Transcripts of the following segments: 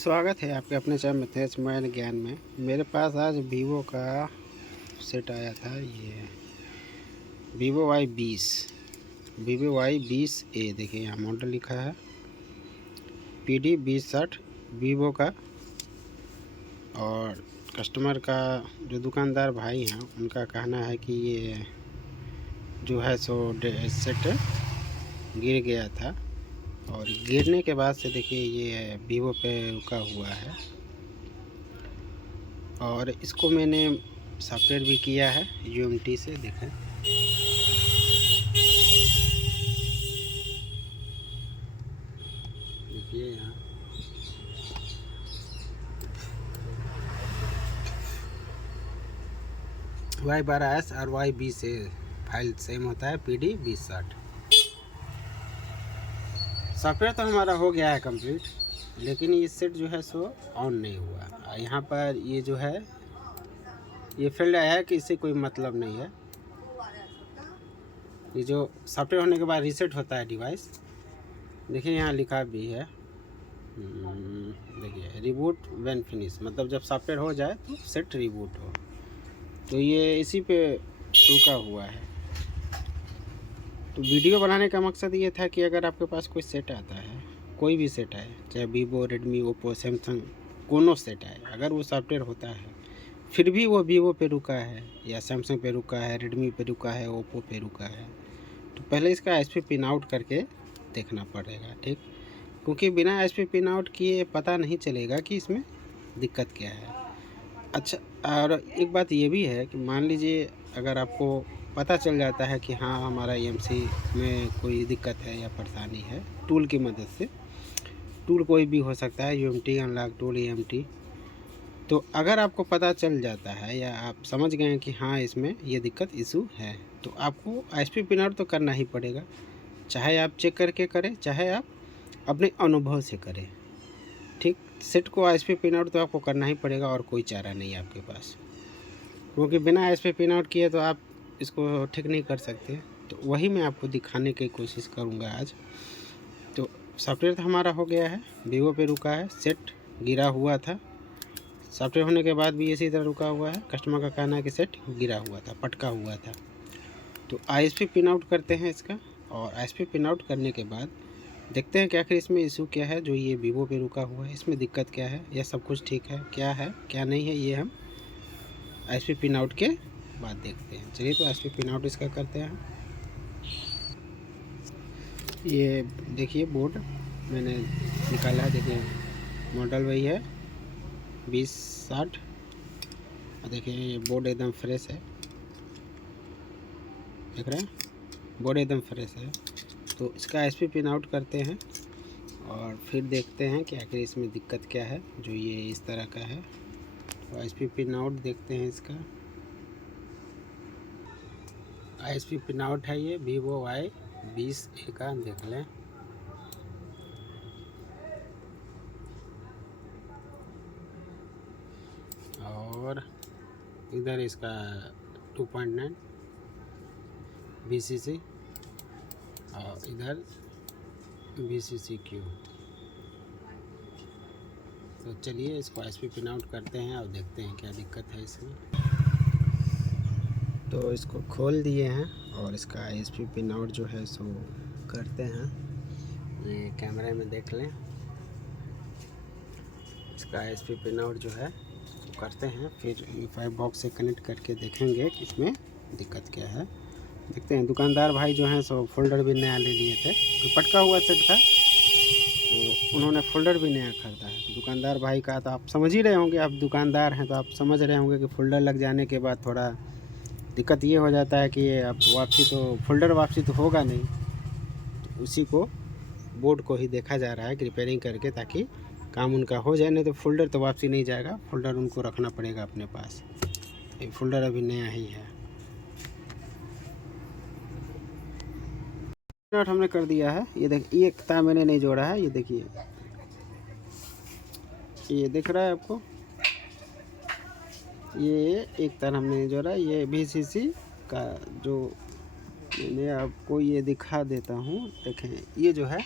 स्वागत है आपके अपने चैनल मिथेश मोबाइल ज्ञान में। मेरे पास आज वीवो का सेट आया था। ये वीवो Y20A देखिए, यहाँ मॉडल लिखा है PD2060 वीवो का। और कस्टमर का जो दुकानदार भाई हैं उनका कहना है कि ये जो है सो सेट गिर गया था, और गिरने के बाद से देखिए ये वीवो पे रुका हुआ है। और इसको मैंने सॉफ्टवेयर भी किया है UMT से। देखें, देखिए यहाँ Y12S और Y20A फाइल सेम होता है, PD2060। सॉफ्टवेयर तो हमारा हो गया है कंप्लीट, लेकिन ये सेट जो है सो ऑन नहीं हुआ। यहाँ पर ये जो है ये फील्ड आया है कि इससे कोई मतलब नहीं है। ये जो सॉफ्टवेयर होने के बाद रीसेट होता है डिवाइस, देखिए यहाँ लिखा भी है, देखिए रिबूट व्हेन फिनिश, मतलब जब सॉफ्टवेयर हो जाए तो सेट रिबूट हो। तो ये इसी पे रुका हुआ है। तो वीडियो बनाने का मकसद ये था कि अगर आपके पास कोई सेट आता है, कोई भी सेट आए, चाहे वीवो, रेडमी, ओप्पो, सैमसंग, कोनो सेट आए, अगर वो सॉफ्टवेयर होता है फिर भी वो वीवो पे रुका है या सैमसंग पे रुका है, रेडमी पे रुका है, ओप्पो पे रुका है, तो पहले इसका SP पिन आउट करके देखना पड़ेगा, ठीक। क्योंकि बिना SP पिन आउट किए पता नहीं चलेगा कि इसमें दिक्कत क्या है। अच्छा, और एक बात ये भी है कि मान लीजिए अगर आपको पता चल जाता है कि हाँ हमारा EMC में कोई दिक्कत है या परेशानी है, टूल की मदद से, टूल कोई भी हो सकता है, UMT, अनलॉक टूल, EMT, तो अगर आपको पता चल जाता है या आप समझ गए हैं कि हाँ इसमें ये दिक्कत इशू है, तो आपको SP पिन आउट तो करना ही पड़ेगा। चाहे आप चेक करके करें, चाहे आप अपने अनुभव से करें, ठीक। सेट को SP पिन आउट तो आपको करना ही पड़ेगा, और कोई चारा नहीं है आपके पास, क्योंकि बिना SP पिन आउट किए तो आप इसको ठीक नहीं कर सकते। तो वही मैं आपको दिखाने की कोशिश करूँगा आज। तो सॉफ्टवेयर तो हमारा हो गया है, वीवो पे रुका है, सेट गिरा हुआ था, सॉफ्टवेयर होने के बाद भी इसी तरह रुका हुआ है। कस्टमर का कहना है कि सेट गिरा हुआ था, पटका हुआ था। तो ISP पिन आउट करते हैं इसका, और ISP पिन आउट करने के बाद देखते हैं कि आखिर इसमें इशू क्या है जो ये वीवो पे रुका हुआ है, इसमें दिक्कत क्या है, या सब कुछ ठीक है क्या नहीं है, ये हम ISP पिन आउट के बाद देखते हैं। चलिए तो ISP पिन आउट इसका करते हैं। ये देखिए बोर्ड मैंने निकाला है, देखिए मॉडल वही है 2060। देखिए ये बोर्ड एकदम फ्रेश है, देख रहे हैं, बोर्ड एकदम फ्रेश है। तो इसका SP पिन आउट करते हैं और फिर देखते हैं कि आखिर इसमें दिक्कत क्या है जो ये इस तरह का है। तो SP पिन आउट देखते हैं इसका। ISP पिन आउट है ये वीवो Y20A का, देख लें। और इधर इसका 2.9 VCC, और इधर VCCQ। तो चलिए इसको SP पिन आउट करते हैं और देखते हैं क्या दिक्कत है इसमें। तो इसको खोल दिए हैं और इसका SP पिन आउट जो है सो करते हैं। ये कैमरे में देख लें, इसका SP पिन आउट जो है वो करते हैं। फिर U5 बॉक्स से कनेक्ट करके देखेंगे कि इसमें दिक्कत क्या है। देखते हैं। दुकानदार भाई जो हैं सो फोल्डर भी नया ले लिए थे, तो पटका हुआ सेट था तो उन्होंने फोल्डर भी नया खरीदा है। दुकानदार भाई का तो आप समझ ही रहे होंगे, आप दुकानदार हैं तो आप समझ रहे होंगे कि फोल्डर लग जाने के बाद थोड़ा दिक्कत ये हो जाता है कि आप वापसी तो फोल्डर वापसी तो होगा नहीं। तो उसी को बोर्ड को ही देखा जा रहा है कि रिपेयरिंग करके, ताकि काम उनका हो जाए, नहीं तो फोल्डर तो वापसी नहीं जाएगा, फोल्डर उनको रखना पड़ेगा अपने पास। ये फोल्डर अभी नया ही है। नोट हमने कर दिया है। ये देखिए, एक तार मैंने नहीं जोड़ा है, ये देखिए, ये दिख रहा है आपको, ये एक तार हमने नहीं जोड़ा। ये VCC का जो मैंने आपको ये दिखा देता हूँ, देखें, ये जो है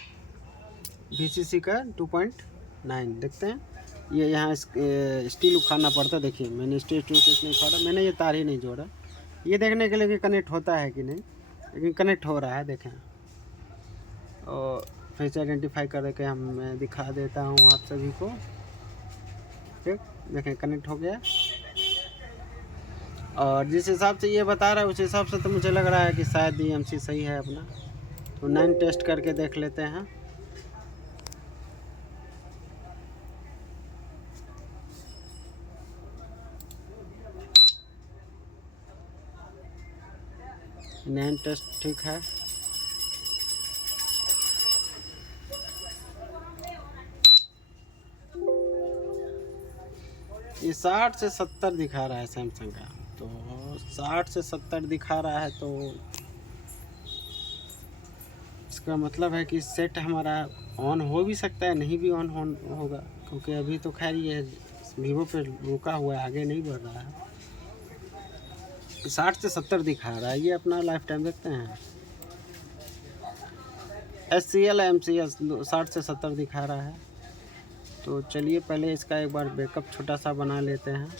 VCC का 2.9 देखते हैं, ये यहाँ स्टील उखाड़ना पड़ता। देखिए मैंने स्टील नहीं उखाड़ा, मैंने ये तार ही नहीं जोड़ा, ये देखने के लिए कि कनेक्ट होता है कि नहीं, लेकिन कनेक्ट हो रहा है देखें। और फेस आइडेंटिफाई करके मैं दिखा देता हूँ आप सभी को। ठीक, देखें कनेक्ट हो गया। और जिस हिसाब से ये बता रहा है उस हिसाब से तो मुझे लग रहा है कि शायद EMC सही है अपना। तो 9 टेस्ट करके देख लेते हैं। नैन टेस्ट ठीक है। ये 60 से 70 दिखा रहा है सैमसंग का, तो 60 से 70 दिखा रहा है, तो इसका मतलब है कि सेट हमारा ऑन हो भी सकता है, नहीं भी ऑन होगा, क्योंकि अभी तो खैर ये वीवो पे रुका हुआ है, आगे नहीं बढ़ रहा है। 60 से 70 दिखा रहा है, ये अपना लाइफ टाइम देखते हैं। SCL MCS 60 से 70 दिखा रहा है। तो चलिए पहले इसका एक बार बैकअप छोटा सा बना लेते हैं।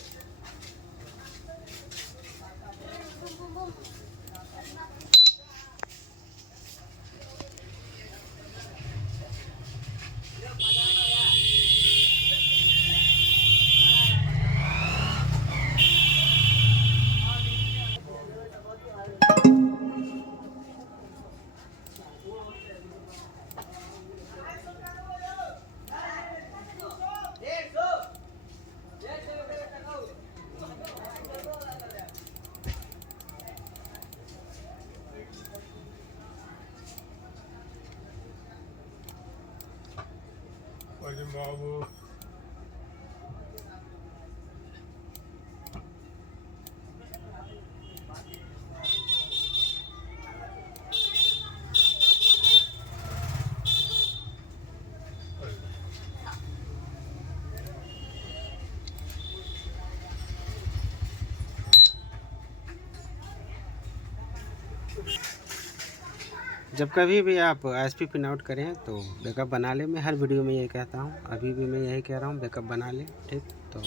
जब कभी भी आप ISP पिन आउट करें तो बैकअप बना लें। मैं हर वीडियो में यही कहता हूँ, अभी भी मैं यही कह रहा हूँ, बैकअप बना लें। ठीक, तो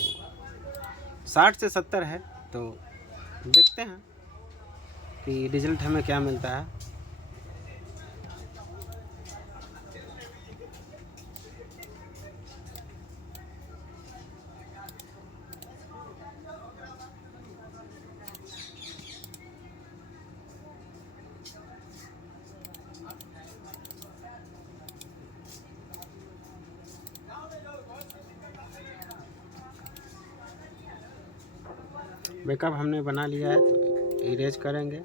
60 से 70 है, तो देखते हैं कि रिजल्ट हमें क्या मिलता है। बैकअप हमने बना लिया है, तो इरेज करेंगे।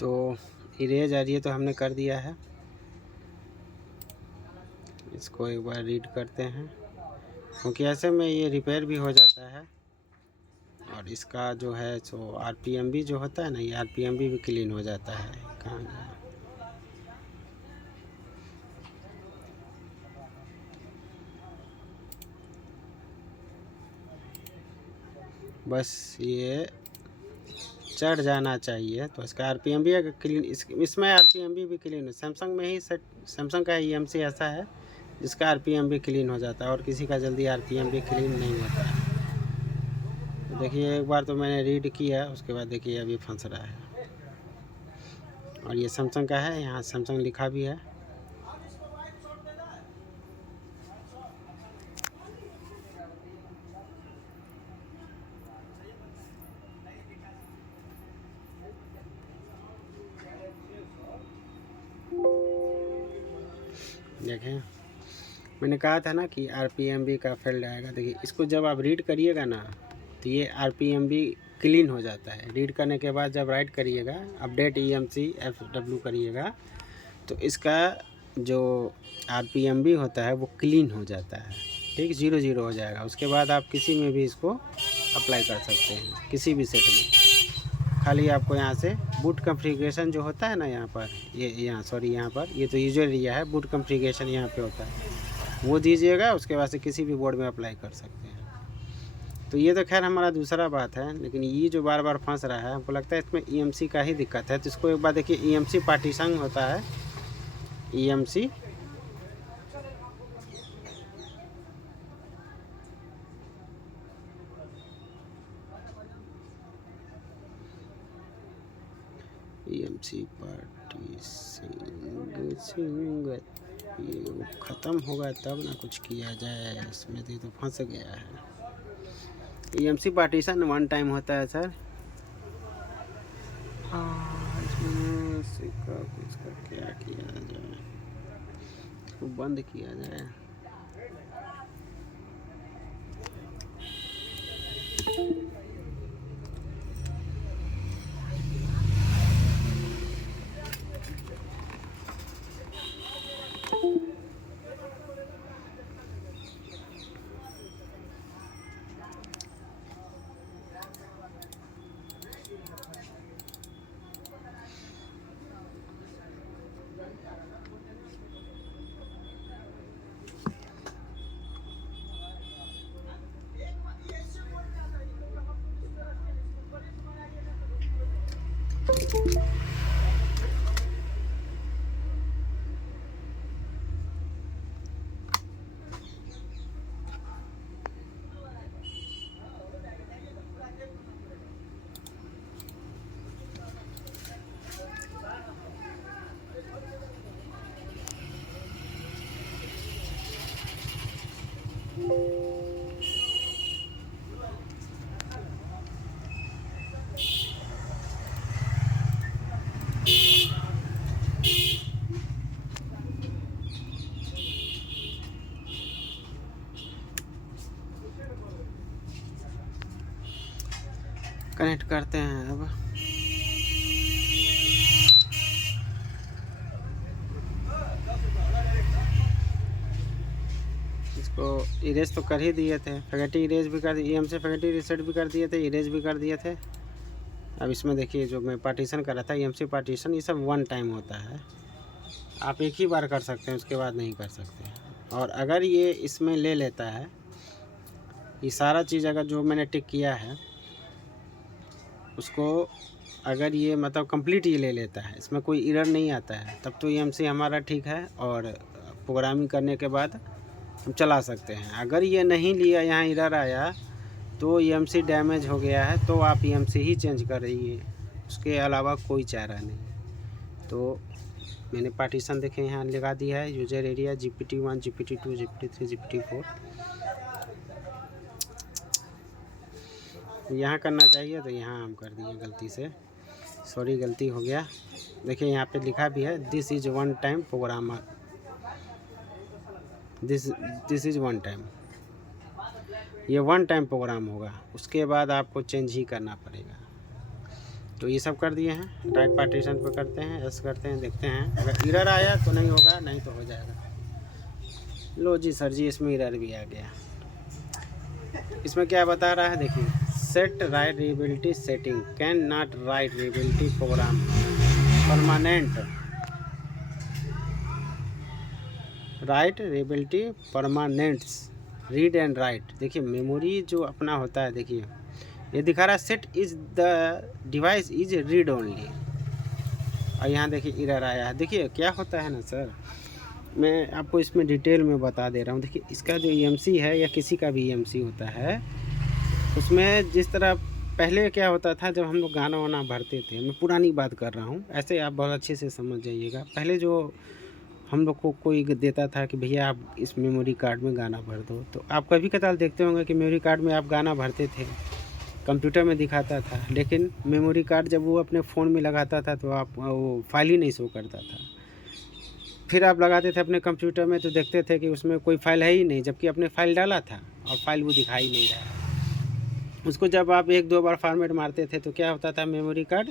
तो इरेज आ रही है, तो हमने कर दिया है। इसको एक बार रीड करते हैं, क्योंकि ऐसे में ये रिपेयर भी हो जाता है। और इसका जो है सो RPM भी जो होता है ना, ये RPM भी क्लीन हो जाता है। कहाँ गया? बस ये चढ़ जाना चाहिए, तो इसका RPM भी क्लीन, इसमें RPM भी क्लीन है। सैमसंग में ही सैमसंग का EMC ऐसा है जिसका RPM भी क्लीन हो जाता है, और किसी का जल्दी RPM भी क्लीन नहीं होता है। तो देखिए एक बार तो मैंने रीड किया, उसके बाद देखिए अभी फंस रहा है। और ये सैमसंग का है, यहाँ सैमसंग लिखा भी है। देखें, मैंने कहा था ना कि RPM भी का फेल्ड आएगा। देखिए इसको जब आप रीड करिएगा ना, तो ये RPM भी क्लीन हो जाता है। रीड करने के बाद जब राइट करिएगा, अपडेट EMC FW करिएगा, तो इसका जो RPM भी होता है वो क्लीन हो जाता है, ठीक, 0 हो जाएगा। उसके बाद आप किसी में भी इसको अप्लाई कर सकते हैं, किसी भी सेट में। खाली आपको यहाँ से बूट कॉन्फ़िगरेशन जो होता है ना, यहाँ पर यहाँ पर ये तो यूजर एरिया है, बूट कॉन्फ़िगरेशन यहाँ पे होता है, वो दीजिएगा। उसके बाद से किसी भी बोर्ड में अप्लाई कर सकते हैं। तो ये तो खैर हमारा दूसरा बात है, लेकिन ये जो बार बार फंस रहा है, हमको लगता है इसमें EMC का ही दिक्कत है। तो इसको एक बार देखिए, EMC पार्टीशन होता है, EMC पार्टीशन ये ख़त्म होगा तब ना कुछ किया जाए, इसमें तो फंस गया है। EMC पार्टीशन 1 टाइम होता है सर। इसमें इसका क्या किया जाए, इसको बंद किया जाए। कनेक्ट करते हैं अब। इसको इरेज तो कर ही दिए थे, फैकल्टी इरेज भी कर दिए, EMC फैकल्टी रीसेट भी कर दिए थे, इरेज भी कर दिए थे। अब इसमें देखिए जो मैं पार्टीशन कर रहा था, EMC पार्टीशन, ये सब 1 टाइम होता है। आप एक ही बार कर सकते हैं, उसके बाद नहीं कर सकते। और अगर ये इसमें ले लेता है, ये सारा चीज़ अगर जो मैंने टिक किया है उसको, अगर ये मतलब कंप्लीट ये ले लेता है, इसमें कोई एरर नहीं आता है, तब तो EMC हमारा ठीक है और प्रोग्रामिंग करने के बाद हम चला सकते हैं। अगर ये नहीं लिया, यहाँ एरर आया, तो EMC डैमेज हो गया है, तो आप EMC ही चेंज कर रही है, उसके अलावा कोई चारा नहीं। तो मैंने पार्टीशन देखे यहाँ लगा दिया है, user area GPT1, GPT2, GPT3, GPT4। यहाँ करना चाहिए तो यहाँ हम कर दिए गलती से, सॉरी गलती हो गया। देखिए यहाँ पे लिखा भी है, this is 1 time programmer, this is 1 time, ये 1 टाइम प्रोग्राम होगा, उसके बाद आपको चेंज ही करना पड़ेगा। तो ये सब कर दिए हैं। राइट पार्टीशन पर करते हैं, एस करते हैं, देखते हैं अगर एरर आया तो नहीं होगा, नहीं तो हो जाएगा। लो जी सर जी, इसमें एरर भी आ गया। इसमें क्या बता रहा है देखिए, set write readability setting can not write readability program permanent, write readability permanents read and write. देखिए मेमोरी जो अपना होता है, देखिए ये दिखा रहा है set is the device is read only, और यहाँ देखिए एरर आया है। देखिए क्या होता है ना सर, मैं आपको इसमें डिटेल में बता दे रहा हूँ। देखिए इसका जो EMC है या किसी का भी EMC होता है, उसमें जिस तरह पहले क्या होता था, जब हम लोग गाना वाना भरते थे, मैं पुरानी बात कर रहा हूँ, ऐसे आप बहुत अच्छे से समझ जाइएगा। पहले जो हम लोग को कोई देता था कि भैया आप इस मेमोरी कार्ड में गाना भर दो, तो आप कभी कतार देखते होंगे कि मेमोरी कार्ड में आप गाना भरते थे, कंप्यूटर में दिखाता था, लेकिन मेमोरी कार्ड जब वो अपने फ़ोन में लगाता था तो आप वो फाइल ही नहीं शो करता था। फिर आप लगाते थे अपने कंप्यूटर में तो देखते थे कि उसमें कोई फाइल है ही नहीं, जबकि अपने फाइल डाला था और फाइल वो दिखाई नहीं रहा। उसको जब आप 1-2 बार फॉर्मेट मारते थे तो क्या होता था, मेमोरी कार्ड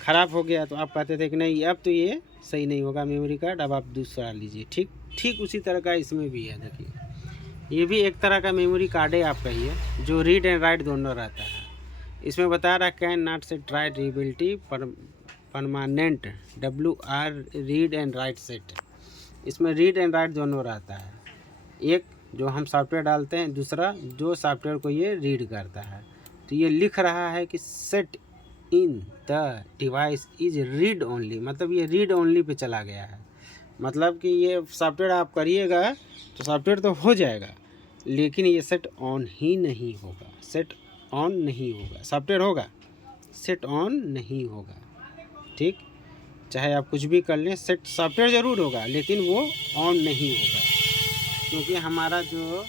ख़राब हो गया तो आप कहते थे कि नहीं अब तो ये सही नहीं होगा मेमोरी कार्ड, अब आप दूसरा लीजिए। ठीक ठीक उसी तरह का इसमें भी है। देखिए ये भी एक तरह का मेमोरी कार्ड है आपका, ये जो रीड एंड राइट दोनों रहता है। इसमें बता रहा can not set write readability permanent WR read and write set. इसमें रीड एंड राइट दोनों रहता है, एक जो हम सॉफ्टवेयर डालते हैं, दूसरा जो सॉफ्टवेयर को ये रीड करता है। तो ये लिख रहा है कि set in the device is read only, मतलब ये रीड ओनली पे चला गया है। मतलब कि ये सॉफ्टवेयर आप करिएगा तो सॉफ्टवेयर तो हो जाएगा, लेकिन ये सेट ऑन ही नहीं होगा, सेट ऑन नहीं होगा। सॉफ्टवेयर होगा, सेट ऑन नहीं होगा। ठीक, चाहे आप कुछ भी कर लें, सेट सॉफ्टवेयर ज़रूर होगा लेकिन वो ऑन नहीं होगा, क्योंकि हमारा जो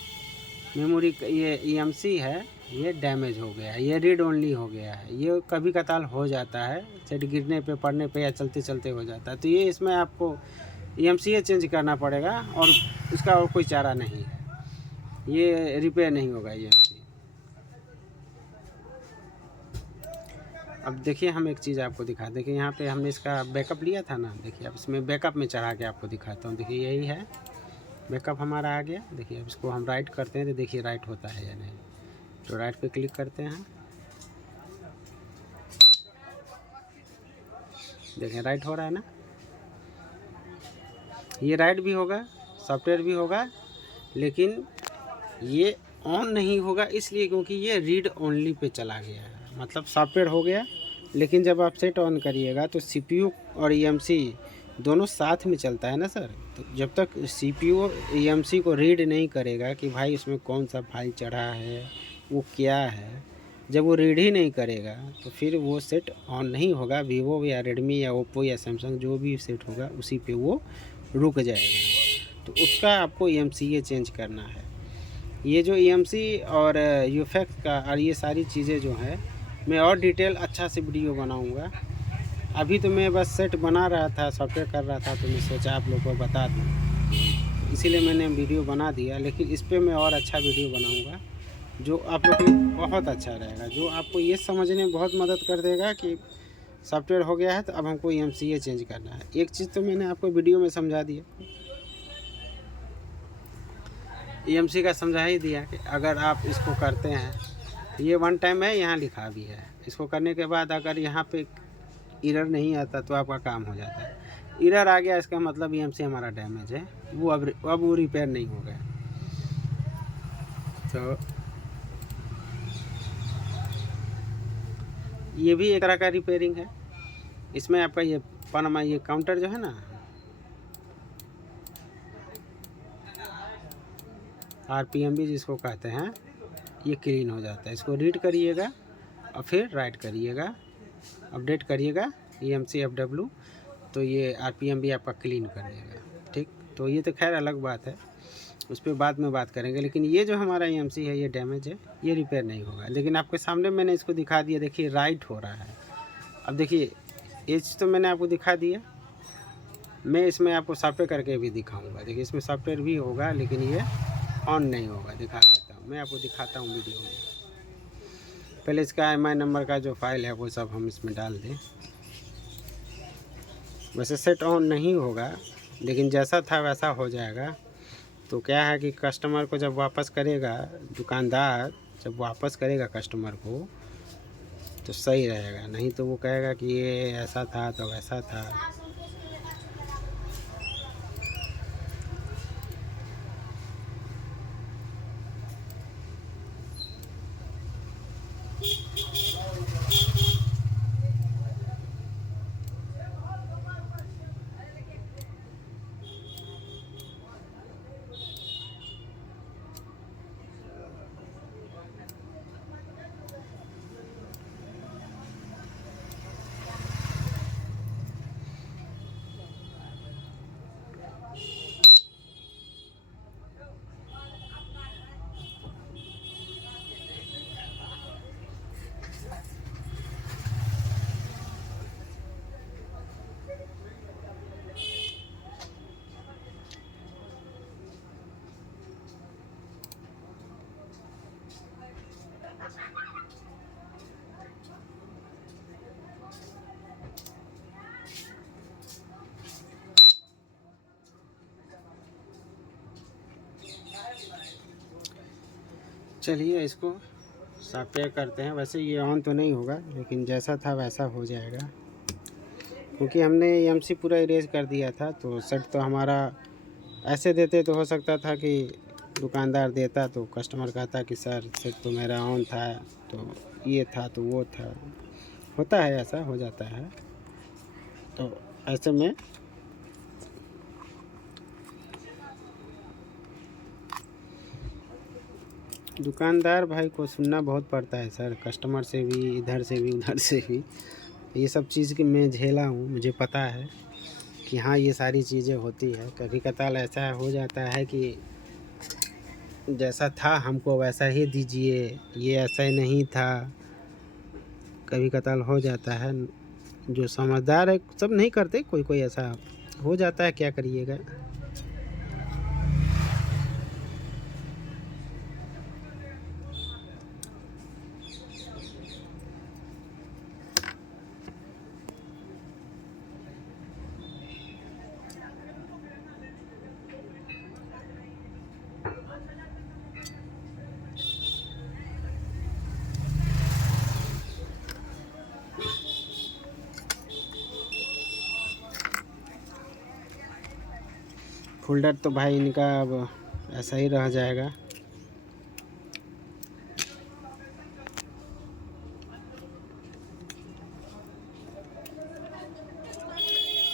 मेमोरी ये EMC है ये डैमेज हो गया है, ये रीड ओनली हो गया है। ये कभी कताल हो जाता है, सेट गिरने पे, पड़ने पे या चलते चलते हो जाता है। तो ये इसमें आपको EMC चेंज करना पड़ेगा और इसका और कोई चारा नहीं है, ये रिपेयर नहीं होगा EMC। अब देखिए हम एक चीज़ आपको दिखा, देखिए यहाँ पे हमने इसका बैकअप लिया था ना, देखिए अब इसमें बैकअप में चढ़ा के आपको दिखाता हूँ। देखिए यही है बैकअप हमारा आ गया। देखिए अब इसको हम राइट करते हैं तो देखिए राइट होता है या नहीं। तो राइट पे क्लिक करते हैं, देखें राइट हो रहा है ना। ये राइट भी होगा, सॉफ्टवेयर भी होगा, लेकिन ये ऑन नहीं होगा इसलिए क्योंकि ये रीड ओनली पे चला गया है। मतलब सॉफ्टवेयर हो गया, लेकिन जब आप सेट ऑन करिएगा तो CPU और EMC दोनों साथ में चलता है ना सर। तो जब तक CPU और EMC को रीड नहीं करेगा कि भाई उसमें कौन सा फाइल चढ़ा है, वो क्या है, जब वो रीड ही नहीं करेगा तो फिर वो सेट ऑन नहीं होगा। वीवो या रेडमी या ओप्पो या सैमसंग जो भी सेट होगा उसी पे वो रुक जाएगा। तो उसका आपको EMC चेंज करना है। ये जो EMC और UFX का और ये सारी चीज़ें जो हैं, मैं और डिटेल अच्छा से वीडियो बनाऊंगा। अभी तो मैं बस सेट बना रहा था, सॉफ्टवेयर कर रहा था, तो मैं सोचा आप लोगों को बता दूं, इसीलिए मैंने वीडियो बना दिया। लेकिन इस पे मैं और अच्छा वीडियो बनाऊंगा जो आप लोग के लिए बहुत अच्छा रहेगा, जो आपको ये समझने में बहुत मदद कर देगा कि सॉफ्टवेयर हो गया है तो अब हमको EMC चेंज करना है। एक चीज़ तो मैंने आपको वीडियो में समझा दिया, EMC का समझा ही दिया कि अगर आप इसको करते हैं, ये 1 टाइम है, यहाँ लिखा भी है। इसको करने के बाद अगर यहाँ पे एरर नहीं आता तो आपका काम हो जाता है। एरर आ गया इसका मतलब EMC हमारा डैमेज है, वो अब वो रिपेयर नहीं होगा। तो ये भी एक तरह का रिपेयरिंग है। इसमें आपका ये पनमा, ये काउंटर जो है ना, RPM भी जिसको कहते हैं, ये क्लीन हो जाता है। इसको रीड करिएगा और फिर राइट करिएगा, अपडेट करिएगा EMC FW, तो ये RPM भी आपका क्लीन कर देगा। ठीक, तो ये तो खैर अलग बात है, उस पर बाद में बात करेंगे। लेकिन ये जो हमारा EMC है ये डैमेज है, ये रिपेयर नहीं होगा। लेकिन आपके सामने मैंने इसको दिखा दिया, देखिए राइट हो रहा है। अब देखिए ये चीज़ तो मैंने आपको दिखा दिया, मैं इसमें आपको सॉफ्टवेयर करके भी दिखाऊंगा। देखिए इसमें सॉफ्टवेयर भी होगा लेकिन ये ऑन नहीं होगा। दिखा देता हूँ, मैं आपको दिखाता हूँ वीडियो में। पहले इसका MI नंबर का जो फाइल है वो सब हम इसमें डाल दें। वैसे सेट ऑन नहीं होगा, लेकिन जैसा था वैसा हो जाएगा। तो क्या है कि कस्टमर को जब वापस करेगा, दुकानदार जब वापस करेगा कस्टमर को तो सही रहेगा, नहीं तो वो कहेगा कि ये ऐसा था तो वैसा था। चलिए इसको सॉफ्टवेयर करते हैं। वैसे ये ऑन तो नहीं होगा, लेकिन जैसा था वैसा हो जाएगा, क्योंकि हमने EMC पूरा इरेज कर दिया था। तो सेट तो हमारा ऐसे देते तो हो सकता था कि दुकानदार देता तो कस्टमर कहता कि सर सेट तो मेरा ऑन था, तो ये था तो वो था। होता है, ऐसा हो जाता है। तो ऐसे में दुकानदार भाई को सुनना बहुत पड़ता है सर, कस्टमर से भी, इधर से भी, उधर से भी। ये सब चीज़ की मैं झेला हूँ, मुझे पता है कि हाँ ये सारी चीज़ें होती है। कभी कताल ऐसा हो जाता है कि जैसा था हमको वैसा ही दीजिए, ये ऐसा ही नहीं था। कभी कताल हो जाता है, जो समझदार है सब नहीं करते, कोई कोई ऐसा हो जाता है, क्या करिएगा। फोल्डर तो भाई इनका अब ऐसा ही रह जाएगा।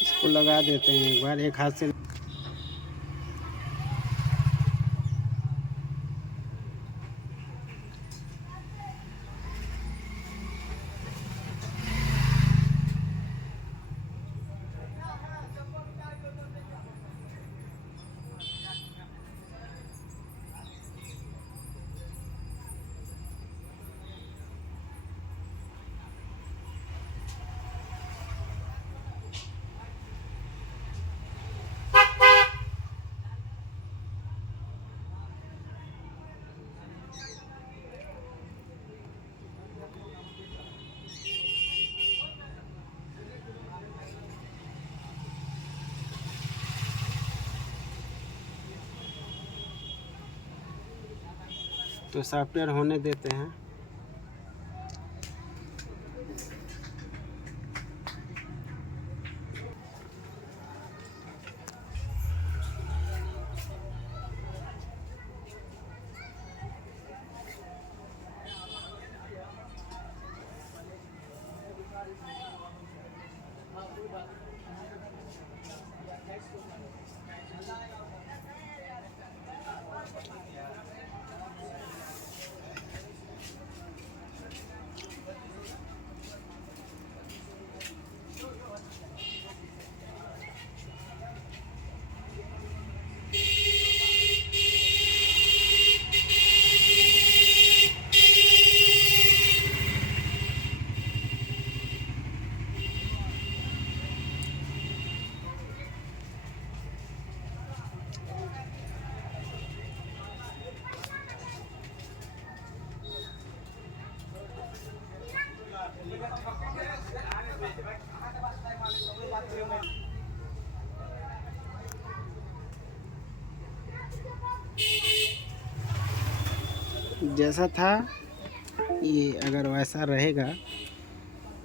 इसको लगा देते हैं एक बार, एक हाथ से। तो सॉफ्टवेयर होने देते हैं। जैसा था ये अगर वैसा रहेगा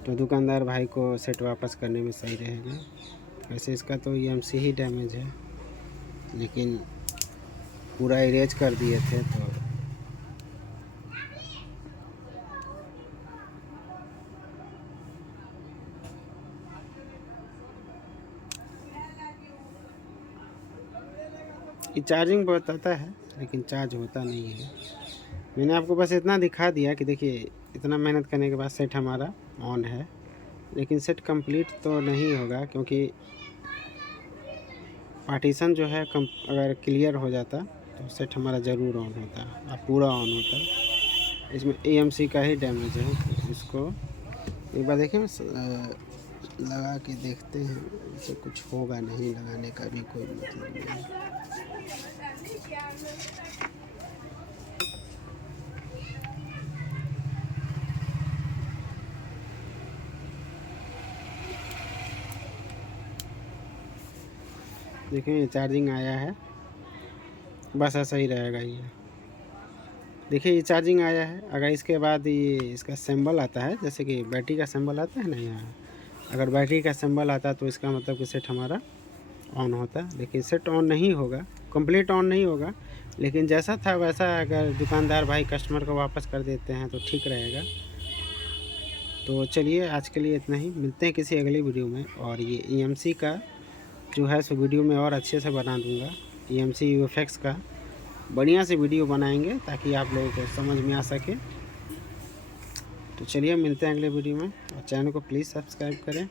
तो दुकानदार भाई को सेट वापस करने में सही रहेगा। वैसे इसका तो EMC ही डैमेज है, लेकिन पूरा इरेज कर दिए थे तो ये चार्जिंग बहुत आता है, लेकिन चार्ज होता नहीं है। मैंने आपको बस इतना दिखा दिया कि देखिए इतना मेहनत करने के बाद सेट हमारा ऑन है, लेकिन सेट कंप्लीट तो नहीं होगा, क्योंकि पार्टीशन जो है अगर क्लियर हो जाता तो सेट हमारा ज़रूर ऑन होता और पूरा ऑन होता। इसमें EMC का ही डैमेज है, तो इसको एक बार देखिए लगा के देखते हैं। इसे कुछ होगा नहीं, लगाने का भी कोई मतलब नहीं। देखिए चार्जिंग आया है, बस ऐसा ही रहेगा ये। देखिए ये चार्जिंग आया है। अगर इसके बाद ये इसका सिंबल आता है, जैसे कि बैटरी का सिंबल आता है ना यहाँ, अगर बैटरी का सिंबल आता है तो इसका मतलब कि सेट हमारा ऑन होता है। लेकिन सेट ऑन नहीं होगा, कंप्लीट ऑन नहीं होगा, लेकिन जैसा था वैसा अगर दुकानदार भाई कस्टमर को वापस कर देते हैं तो ठीक रहेगा। तो चलिए आज के लिए इतना ही, मिलते हैं किसी अगली वीडियो में। और ये EMC का जो है सो वीडियो में और अच्छे से बना दूँगा। EMC UFX का बढ़िया से वीडियो बनाएंगे ताकि आप लोगों को समझ में आ सके। तो चलिए मिलते हैं अगले वीडियो में, और चैनल को प्लीज़ सब्सक्राइब करें।